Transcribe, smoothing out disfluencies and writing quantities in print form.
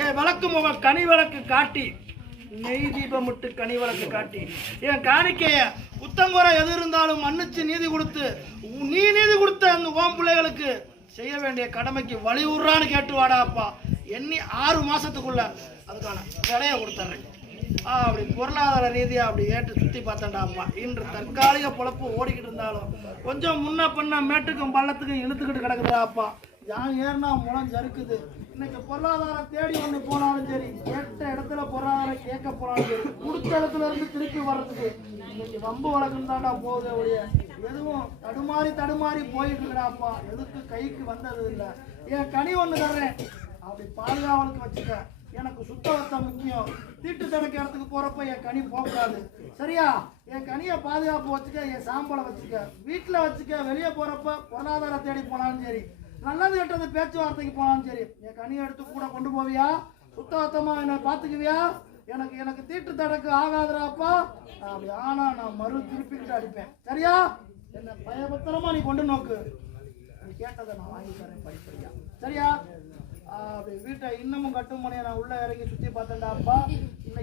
என் விளக்கு முகம் கனி விளக்கு காட்டி நெய் தீபம் விட்டு கனி விளக்கு காட்டி என் காணிக்கைய புத்தங்குறை எது இருந்தாலும் மன்னிச்சு நீதி கொடுத்து நீ நீதி கொடுத்த அந்த ஓம் பிள்ளைகளுக்கு செய்ய வேண்டிய கடமைக்கு வழிவுறான்னு கேட்டு வாடாப்பா. எண்ணி 6 மாசத்துக்குள்ள அதுக்கான விலையை கொடுத்துட்றேன். அப்படி பொருளாதார ரீதியாக அப்படி ஏற்று சுற்றி பார்த்தேன்டாப்பா. இன்று தற்காலிக பொழப்பு ஓடிக்கிட்டு இருந்தாலும் கொஞ்சம் முன்ன பண்ண மேட்டுக்கும் பள்ளத்துக்கும் இழுத்துக்கிட்டு கிடக்குதாப்பா. யான் ஏறினா முளம் ஜறுக்குது. இன்னைக்கு பொருளாதாரம் தேடி ஒன்று போனாலும் சரி, கேட்ட இடத்துல பொருளாதாரம் கேட்க போனாலும் சரி, கொடுத்த இடத்துல இருந்து திருப்பி வர்றதுக்கு இன்னைக்கு வம்பு வழக்கம் தாண்டா போகுது. ஒழிய எதுவும் தடுமாறி போயிட்டு இருக்கிறாப்பா. எதுக்கு கைக்கு வந்தது இல்லை. என் கனி ஒன்று தர்றேன், அப்படி பாதுகாவலுக்கு வச்சுக்க. எனக்கு சுத்தவத்தம் முக்கியம். தீட்டு தடுக்க இடத்துக்கு போறப்ப என் கனி போகக்கூடாது. சரியா? என் கனியை பாதுகாப்பு வச்சுக்க, என் சாம்பலை வச்சுக்க, வீட்டில் வச்சுக்க. வெளியே போறப்ப பொருளாதாரம் தேடி போனாலும் சரி, நல்லது கெட்டது பேச்சுவார்த்தைக்கு போனாலும் சரி, என் கனியை எடுத்து கூட கொண்டு போவியா? சுத்தவத்தமா என்னை பார்த்துக்குவியா? எனக்கு தீட்டு தடக்கு ஆகாதுராப்பா. அப்படி ஆனா நான் திருப்பிக்கிட்டு அடிப்பேன். சரியா? என்ன பயபத்திரமா நீ கொண்டு நோக்கு. நீ கேட்டதை நான் வாங்கி தரேன் படிப்படியா. சரியா? அப்படி வீட்டை இன்னமும் கட்டும் மணியை நான் உள்ள இறங்கி சுற்றி பார்த்தேன்டாப்பா. இன்னைக்கு